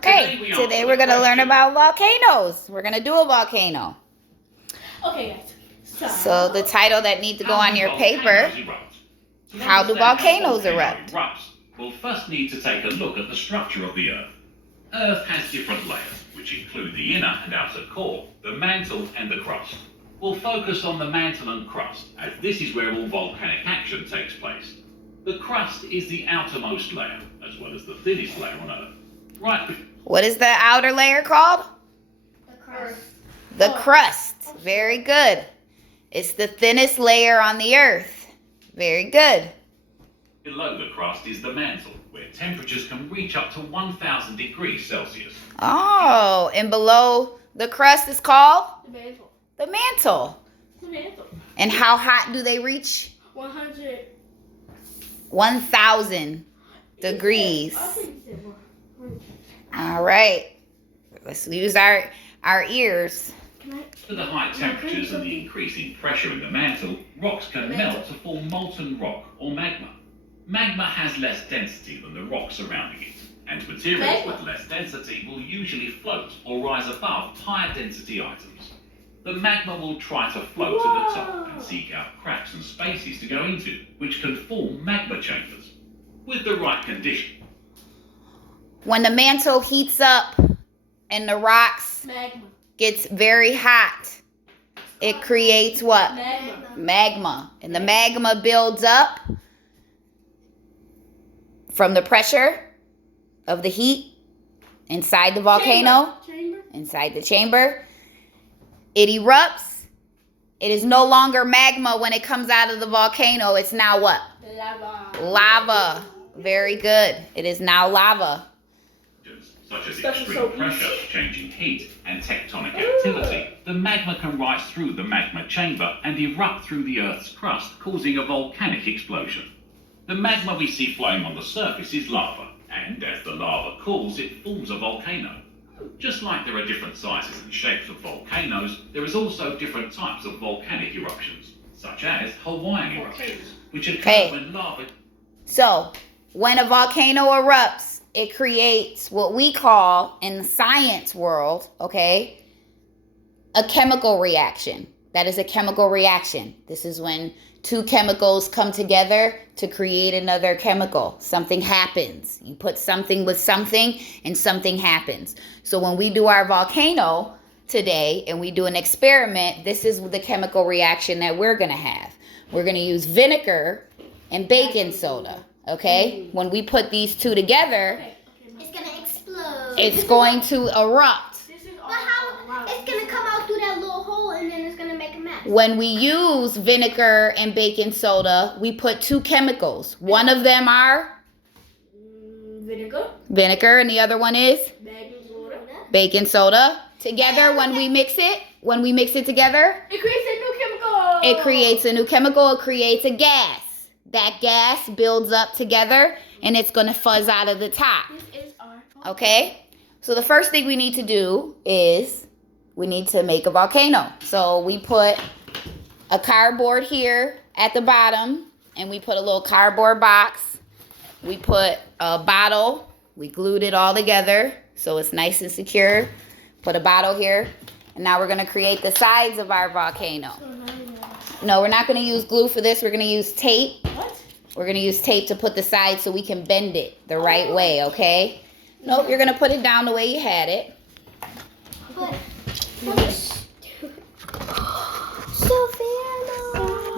Okay, today we're going to learn about volcanoes. We're going to do a volcano. Okay, guys. So the title that needs to go on your paper, how do volcanoes erupt? We'll first need to take a look at the structure of the Earth. Earth has different layers, which include the inner and outer core, the mantle and the crust. We'll focus on the mantle and crust, as this is where all volcanic action takes place. The crust is the outermost layer, as well as the thinnest layer on Earth. Right. What is the outer layer called? The crust. The crust. Very good. It's the thinnest layer on the Earth. Very good. Below the crust is the mantle, where temperatures can reach up to 1,000 degrees Celsius. Oh, and below the crust is called? The mantle. The mantle. The mantle. And how hot do they reach? 100. 1,000 degrees. I think you said 100. All right. Let's use our ears. To the high temperatures and the increasing pressure in the mantle, rocks can melt to form molten rock or magma. Magma has less density than the rock surrounding it, and materials with less density will usually float or rise above higher density items. The magma will try to float to the top and seek out cracks and spaces to go into, which can form magma chambers. With the right condition. When the mantle heats up and the rocks gets very hot, it creates what? Magma. And the magma builds up from the pressure of the heat inside the volcano, inside the chamber. It erupts. It is no longer magma when it comes out of the volcano. It's now what? Lava. Lava. Very good. It is now lava. Such as extreme pressure, changing heat, and tectonic activity, the magma can rise through the magma chamber and erupt through the Earth's crust, causing a volcanic explosion. The magma we see flowing on the surface is lava, and as the lava cools, it forms a volcano. Just like there are different sizes and shapes of volcanoes, there is also different types of volcanic eruptions, such as Hawaiian eruptions, which occur when lava... So, when a volcano erupts, it creates what we call, in the science world, okay, a chemical reaction. That is a chemical reaction. This is when two chemicals come together to create another chemical. Something happens. You put something with something and something happens. So when we do our volcano today and we do an experiment, this is the chemical reaction that we're going to have. We're going to use vinegar and baking soda. Okay? When we put these two together, it's going to explode. It's going to erupt. But how? It's going to come out through that little hole and then it's going to make a mess. When we use vinegar and baking soda, we put two chemicals. One of them are vinegar, and the other one is baking soda. Together, when we mix it together, it creates a new chemical. It creates a new chemical. It creates a gas. That gas builds up together, and it's going to fuzz out of the top. This is our okay? So the first thing we need to do is we need to make a volcano. So we put a cardboard here at the bottom, and we put a little cardboard box. We put a bottle. We glued it all together so it's nice and secure. Put a bottle here, and now we're going to create the sides of our volcano. No, we're not going to use glue for this. We're going to use tape. What? We're going to use tape to put the sides so we can bend it the right way, okay? Nope, you're going to put it down the way you had it. Savannah.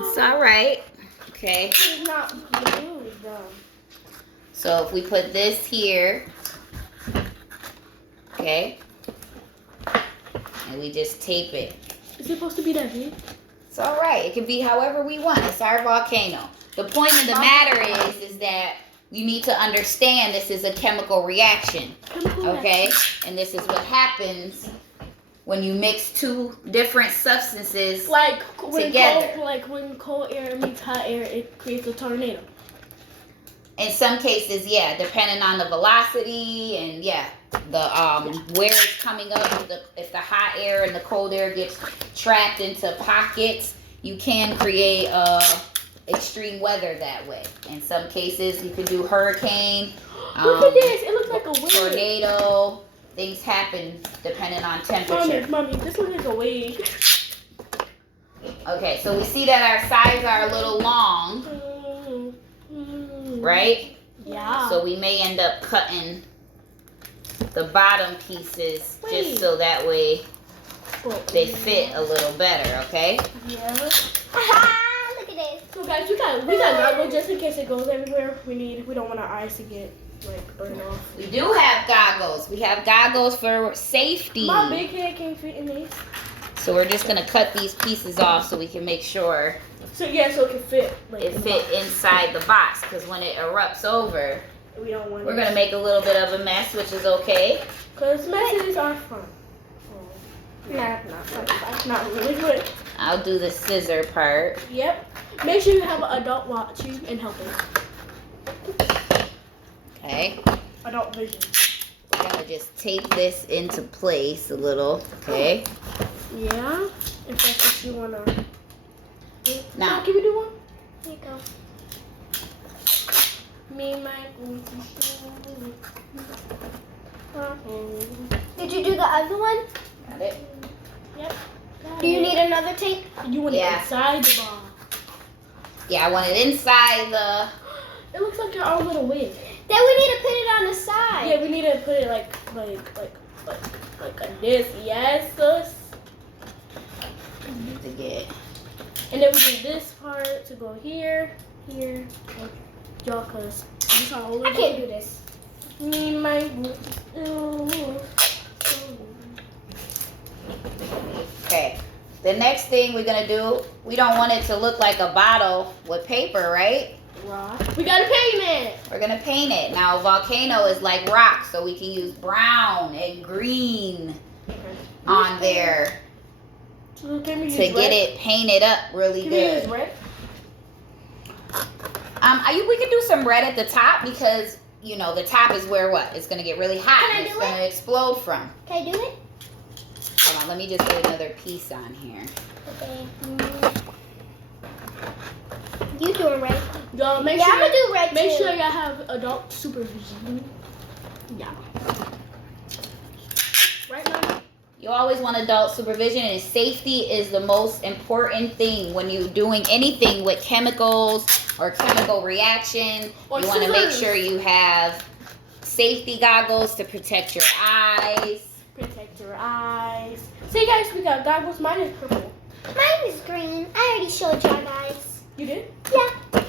It's all right. Okay. It's not blue, though. So if we put this here, okay, and we just tape it. Is it supposed to be that big? It's all right. It can be however we want. It's our volcano. The point of the matter is that you need to understand this is a chemical reaction, okay? And this is what happens when you mix two different substances together. When cold air meets hot air, it creates a tornado. In some cases, yeah, depending on the velocity and the where it's coming up. If the hot air and the cold air gets trapped into pockets, you can create extreme weather that way. In some cases, you can do hurricane. Look at this! It looks like a wave. Tornado. things happen depending on temperature. Mommy, this one is a wig. Okay, so we see that our sides are a little long, right? Yeah. So we may end up cutting the bottom pieces just so that way they fit a little better, okay? Yeah. Look at this. So guys, we got goggles just in case it goes everywhere. We don't want our eyes to get like burned off. We do have goggles. We have goggles for safety. My big head can't fit in these. So we're just gonna cut these pieces off so we can make sure So it can fit. Like, it fit inside the box. Because when it erupts over, We don't want. we're gonna make a little bit of a mess, which is okay. Cause messes are fun. Not really good. I'll do the scissor part. Yep. Make sure you have an adult watch you and helping. Okay. Adult vision. We're gonna just tape this into place a little. Okay. Yeah. If that's what you wanna. Now. Can we do one? Here you go. Me and my. Did you do the other one? Got it. Yep. Do you need another tape? You want it inside the ball. Yeah, I want it inside the. It looks like your own little wig. Then we need to put it on the side. Yeah, we need to put it like this. Yes, sis. To get. And then we need this part to go here, here, and y'all, cause this all I can't do this. Me and my. Okay. The next thing we're gonna do, we don't want it to look like a bottle with paper, right? We gotta paint it. We're gonna paint it. Now, Volcano is like rock, so we can use brown and green on there So can we use to get red? it painted up really Can we use good. red? We could do some red at the top because you know the top is where what? It's gonna get really hot. Can I and it's do gonna explode from. Can I do it? Hold on, let me just get another piece on here. Okay. You doing red? Y'all make Yeah, sure. I'm gonna do red Make too. sure y'all have adult supervision. Yeah. Right, Mom? You always want adult supervision, and safety is the most important thing when you're doing anything with chemicals or chemical reaction. Or You want to make scissors. sure you have safety goggles to protect your eyes. Protect your eyes. See, guys, we got goggles. Mine is purple. Mine is green. I already showed y'all guys. You did? Yeah.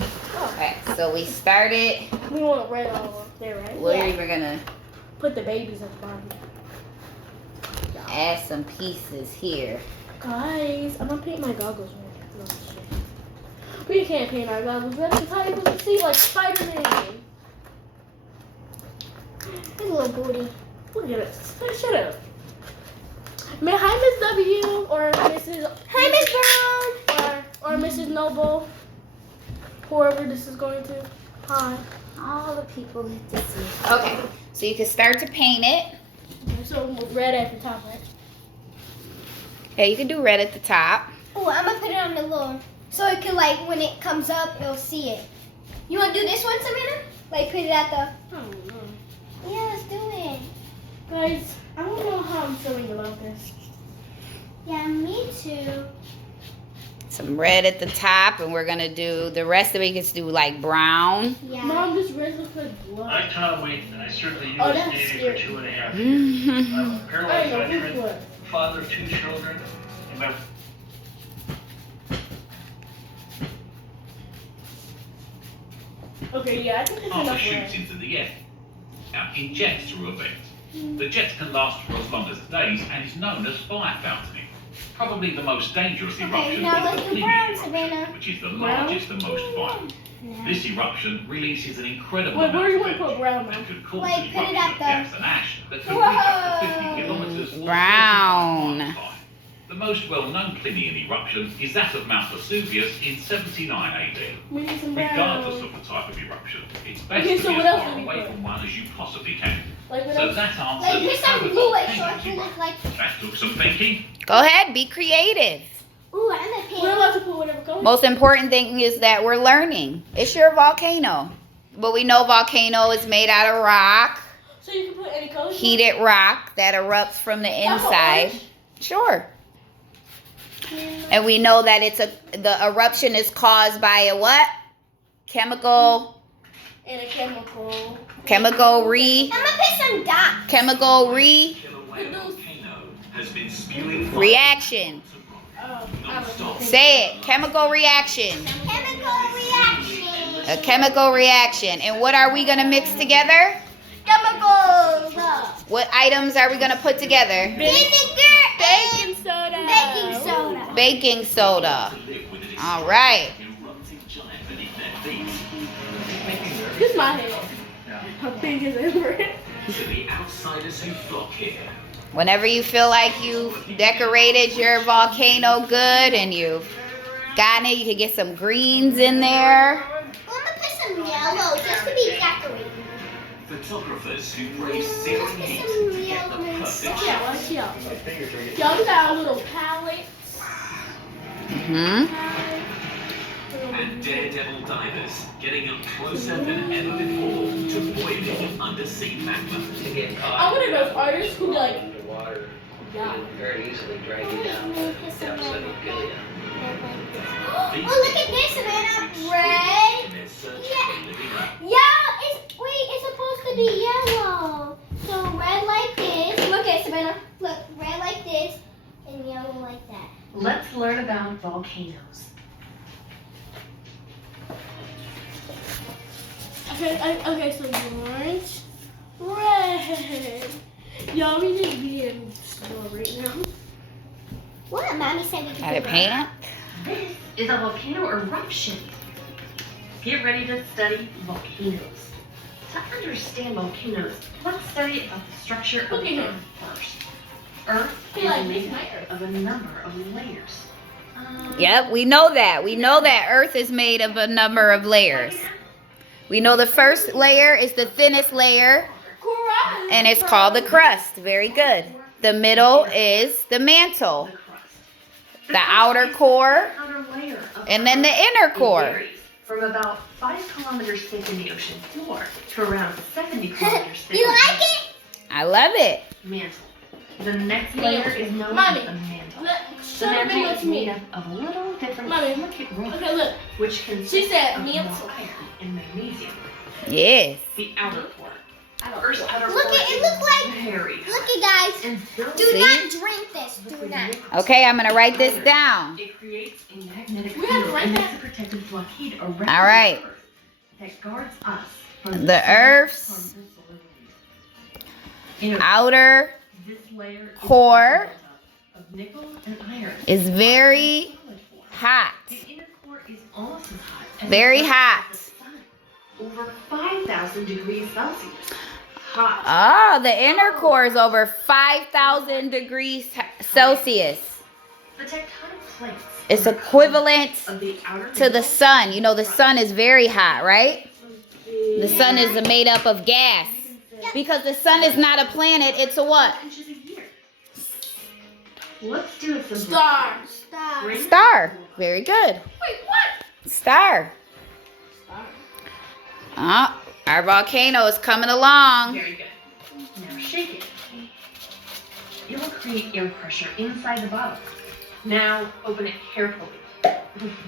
Okay, so we started. We want red all up there, right? We're gonna Put the babies at the bottom. add some pieces here. Guys, I'm gonna paint my goggles red. No, shit. We can't paint our goggles red because how you gonna see like Spider-Man? His little booty. Look at us. Shut up. Hi, Miss W or Mrs. Hi, Miss Brown. or Mrs. Noble. Whoever this is going to. Hi. All the people that this is. Okay, so you can start to paint it. So red at the top, right? Yeah, you can do red at the top. Oh, I'm gonna put it on the little, so it can like when it comes up, you'll see it. You wanna do this one, Savannah? Like put it at the. I don't know. Yeah, let's do it. Guys, I don't know how I'm feeling about this. Yeah, me too. Some red at the top, and we're gonna do the rest of it. You can do like brown. Yeah. Mom, this red looks like blood. I'm Tom Wheaton, and I served the Oh, U.S. that's Navy scary. for 2.5 years. I'm a I paralyzed know, who's veteran, blood? father of 2 children, and my Okay, yeah, I think it's After enough shoots red. into the air. Now, in jets through a vent. The jets can last for as long as days and is known as fire fountaining. Probably the most dangerous Okay, eruption now is let's the do Pliny brown, eruption, Savannah. which is the Brown? largest and most violent. This eruption releases an incredible Wait, where amount you of want to put energy brown, and Mom? could cause Like, an put it eruption at of the- gas and ash that can reach up to 50 Whoa. kilometers or Brown. 35 miles high. The most well-known Plinian eruption is that of Mount Vesuvius in 79 AD. We need some Regardless brown. of the type of eruption, it's best Okay, to so be what as else far do we away put? from one as you possibly can. Like what So else? that answers Like put some how the glue it so volcanoes it can erupt. look like. That took some thinking. Go ahead, be creative. Ooh, I'm gonna paint. We're allowed to put whatever color. Most important thing is that we're learning. It's your volcano, but we know volcano is made out of rock. So you can put any colors? heated rock that erupts from the inside. Sure. And we know that the eruption is caused by a what? Chemical. And a chemical. Chemical I'm gonna put some dots. chemical Volcano has been spewing fire reaction. Oh, non-stop. Say it. Chemical reaction. Chemical reaction. A chemical reaction. And what are we gonna mix together? Chemicals. What items are we gonna put together? Vinegar. baking soda. Baking soda. Baking soda. To live with a All right. erupting giant beneath their feet. This is my head. How big is it? To the outsiders who flock here. Whenever you feel like you've decorated your volcano good and you've gotten it, you can get some greens in there. I'm gonna put some yellow just to be decorated. Photographers who brave searing heat to get the perfect Yeah, watch out. Y'all got a little palette. Mm-hmm. and daredevil divers getting up closer than ever before to boiling undersea magma. To get I'm caught. one of those artists who like, Underwater. yeah. Can very easily drag you down. Depths that will kill you. Oh, look at this, Savannah. Red. In their search Yeah. for living up. Yeah, it's supposed to be yellow. So red like this. Look at Savannah. Look, red like this and yellow like that. Let's learn about volcanoes. Okay, so orange, red. Y'all, we need to be in store right now. What? Mommy said we could Got a do pan? This is a volcano eruption. Get ready to study volcanoes. To understand volcanoes, let's study about the structure of Okay. the Earth first. Earth is Like made this, up of a number of layers. Yep, we know that. We know that Earth is made of a number of layers. We know the first layer is the thinnest layer, and it's called the crust. Very good. The middle is the mantle, The crust. the outer core, outer layer of and then the inner It core. varies from about 5 kilometers thick in the ocean floor to around 70 kilometers thick You in like the it? I love it. mantle. The next layer is known Mommy, as the mantle. Show The the mantle video is to me. made up of little different Mommy. silicate rocks, Okay, look. which consists She said of mantle. more iron and magnesium. Yes. The outer core. First outer Look core at it, is look like- very Look at guys. and built Do See? not drink this. Do liquid not. minerals. Okay, I'm going to write this down. It creates a magnetic We have field right and there. makes a protective blockade around All right. the Earth that guards us from The Earth's harmful solar rays. outer This layer is core also built up of nickel and iron. is very in solid form. hot. The inner core is almost as hot as Very the surface hot. of the sun, over 5,000 degrees Celsius. Hot. Oh, the inner core is over 5,000 degrees Celsius. The tectonic plates It's equivalent of the outer to the sun. You know, the sun is very hot, right? The sun is made up of gas. Because the sun is not a planet, it's a what? inches a year. Let's do it some Star. Stop. Star. Very good. Wait, what? Star. Oh, our volcano is coming along. Very good. Now shake it. It will create air pressure inside the bottle. Now open it carefully.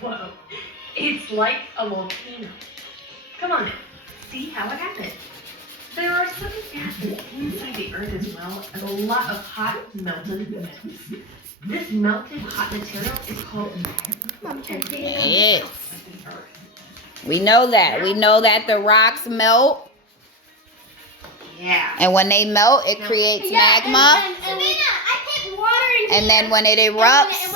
Whoa. It's like a volcano. Come on now. See how it happened. There are some gases inside the earth as well as a lot of hot melted metals. This melted hot material is called magma. Yes. We know that. We know that the rocks melt. Yeah. And when they melt, it creates magma. Savannah, I put water in And then when it And erupts,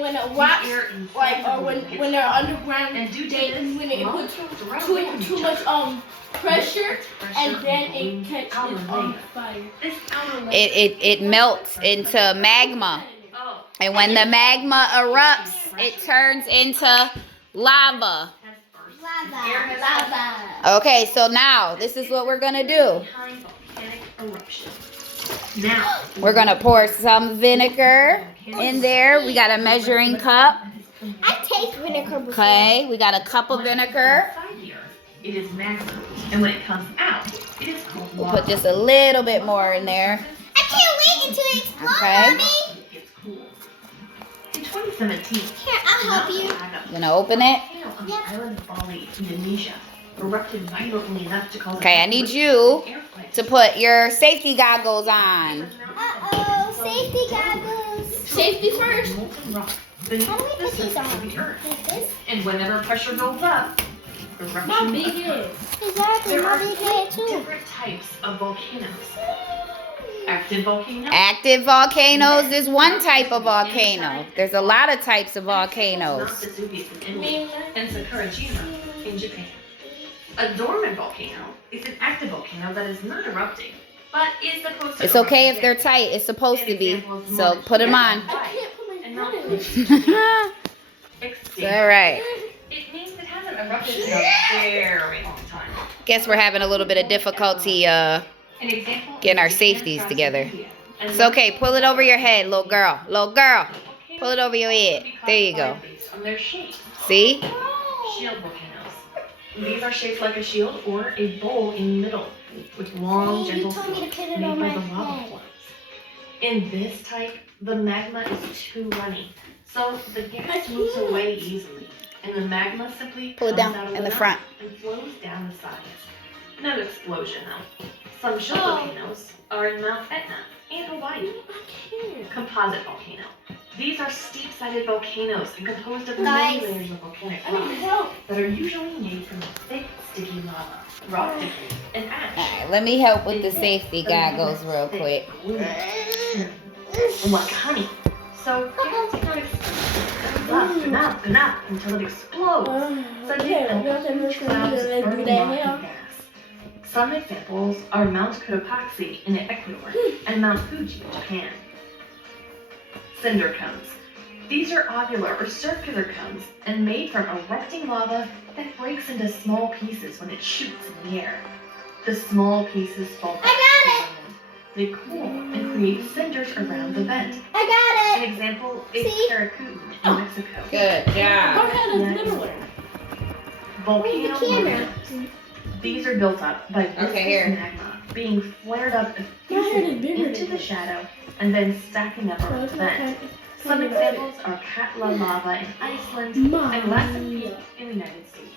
when it rocks, Air inside like, the or balloon when gets they're hot. underground, And due to they, this, when it puts molecules around too much pressure, and then it balloon's catches outer on layer. fire. This outer layer it melts into magma. Oh, And when the magma erupts, it turns into lava. Air Lava. Okay, so now this is what we're going to do. behind volcanic eruption. Now, We're going to pour some vinegar in there. We got a measuring cup. I taste vinegar before. Okay, we got a cup of vinegar. inside the earth, it is magma, and when it comes out, it is called We'll put just a little bit more in there. I can't wait until it explodes, Okay. Mommy. It's cool. In 2017, Here, I'll help you. You gonna open it? volcano on the island of Bali, Indonesia, erupted violently enough to cause Okay, I need you to put your safety goggles on. Uh-oh, safety goggles. Safety first. molten rock How beneath do we the put these surface on? of the earth. Like this? And whenever pressure builds up, My eruption big occurs. head. Exactly, There my are big head too. different types of volcanoes. Active volcanoes. Active volcanoes is one type of volcano. There's a lot of types of Not volcanoes. Vesuvius in Italy and Sakurajima in Japan. A dormant volcano is an active volcano that is not erupting, but is supposed to. It's okay if erupt they're again. tight. It's supposed to An be. example is So put them on. I can't put my And hand Mount in it. Fuji. It's all right. It means it hasn't erupted in a very long time. Guess we're having a little bit of difficulty An example getting is our the safeties Antarctic together. India. And It's okay. Pull it over your head, little girl. Little girl. volcanoes Pull it over your can head. be There you go. classified based on their shape. See? Shield volcanoes. These are shaped like a shield or a bowl in the middle, with long, Hey, gentle you told me to slopes put it made on by my the lava head. flows. In this type, the magma is too runny, so the gas moves away easily, and the magma simply Pull it comes down out of in the mouth front. and flows down the sides. No explosion though. Some shield Oh. volcanoes are in Mount Etna and Hawaii. Composite volcano. These are steep-sided volcanoes and composed of many Guys. layers of volcanic I need rocks help. that are usually made from thick, sticky lava, rock debris, and ash. Alright, let me help with the safety goggles real quick. Like honey. So gas cannot explode. Enough until it explodes. Sending Yeah, out huge clouds of burning rock and gas. Some examples are Mount Cotopaxi in Ecuador and Mount Fuji in Japan. Cinder cones. These are ovular or circular cones and made from erupting lava that breaks into small pieces when it shoots in the air. The small pieces fall back to the wind. They cool and create cinders around the vent. I got An it. example is See? Caracutan in Mexico. Good My job. head is littler. Volcano Where's the camera? volcanoes. These are built up by viscous here. magma being flared up My head is bigger into than the this. shadow and then stacking up around the vent. Some examples are Katla lava in Iceland and Lasappeek in the United States.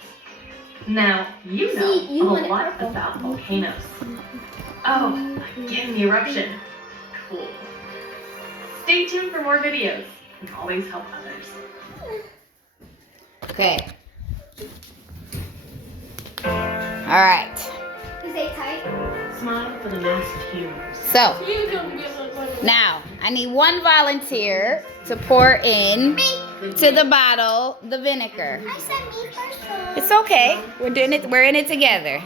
Now, you know See, you a want it lot purple. about volcanoes. Oh, again, the eruption. Cool. Stay tuned for more videos and always help others. Okay. Alright. Is they tight? Smile for the masked heroes. So, You can be like now, I need one volunteer to pour in to the bottle the vinegar. I said me first. It's okay. We're doing it. We're in it together.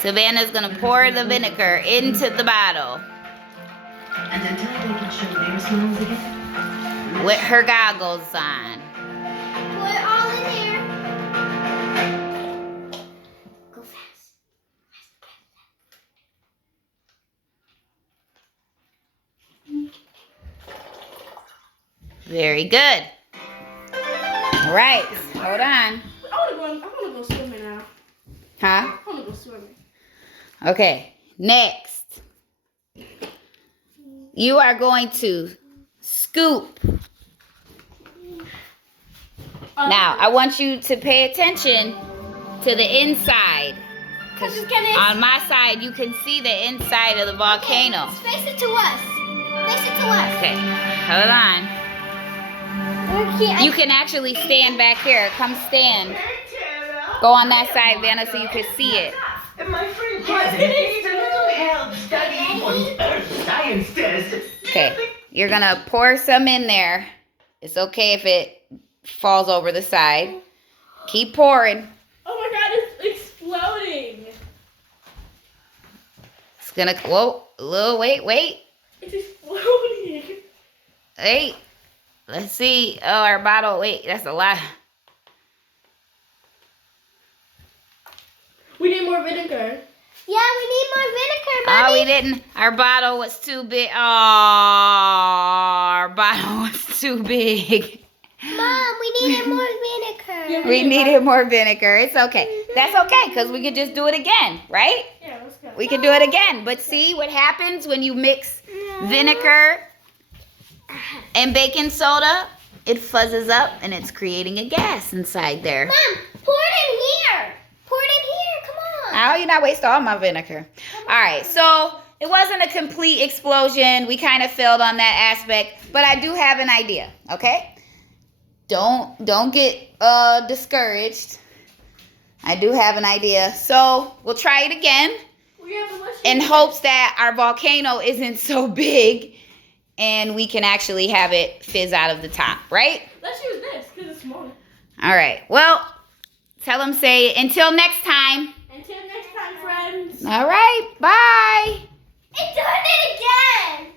Savannah's gonna pour the vinegar into the bottle And until they can show their smiles again, with her goggles on. Put it all in there. Go fast. Very good. All right. Hold on. I wanna go swimming now. Huh? I wanna go swimming. Okay. Next. You are going to scoop. Now, I want you to pay attention to the inside. Because on my side, you can see the inside of the volcano. Face it to us. Face it to us. Okay, hold on. You can actually stand back here. Come stand. Go on that side, Vanna, so you can see it. My friend Kevin needs a little help studying for his Earth science test. Okay, you're gonna pour some in there. It's okay if it falls over the side. Keep pouring. Oh my god, it's exploding. It's gonna, whoa, a little, wait. It's exploding. Wait. Let's see. Oh, our bottle, wait, that's a lot. We need more vinegar. Yeah, we need more vinegar, Oh, Mommy. we didn't. Our bottle was too big. Oh, our bottle was too big. Mom, we needed more vinegar. We needed more vinegar. It's okay. That's okay, because we could just do it again, right? Yeah, let's go. We could do it again. But see what happens when you mix vinegar and baking soda? It fuzzes up and it's creating a gas inside there. Mom, pour it in here. Pour it in here. Come on. Oh, you're not wasting all my vinegar. All right, so it wasn't a complete explosion. We kind of failed on that aspect, but I do have an idea, okay? Don't get discouraged. I do have an idea. So we'll try it again in hopes that our volcano isn't so big and we can actually have it fizz out of the top, right? Let's use this because it's smaller. All right. Well, tell them, say, until next time. Until next time, friends. All right. Bye. It done it again.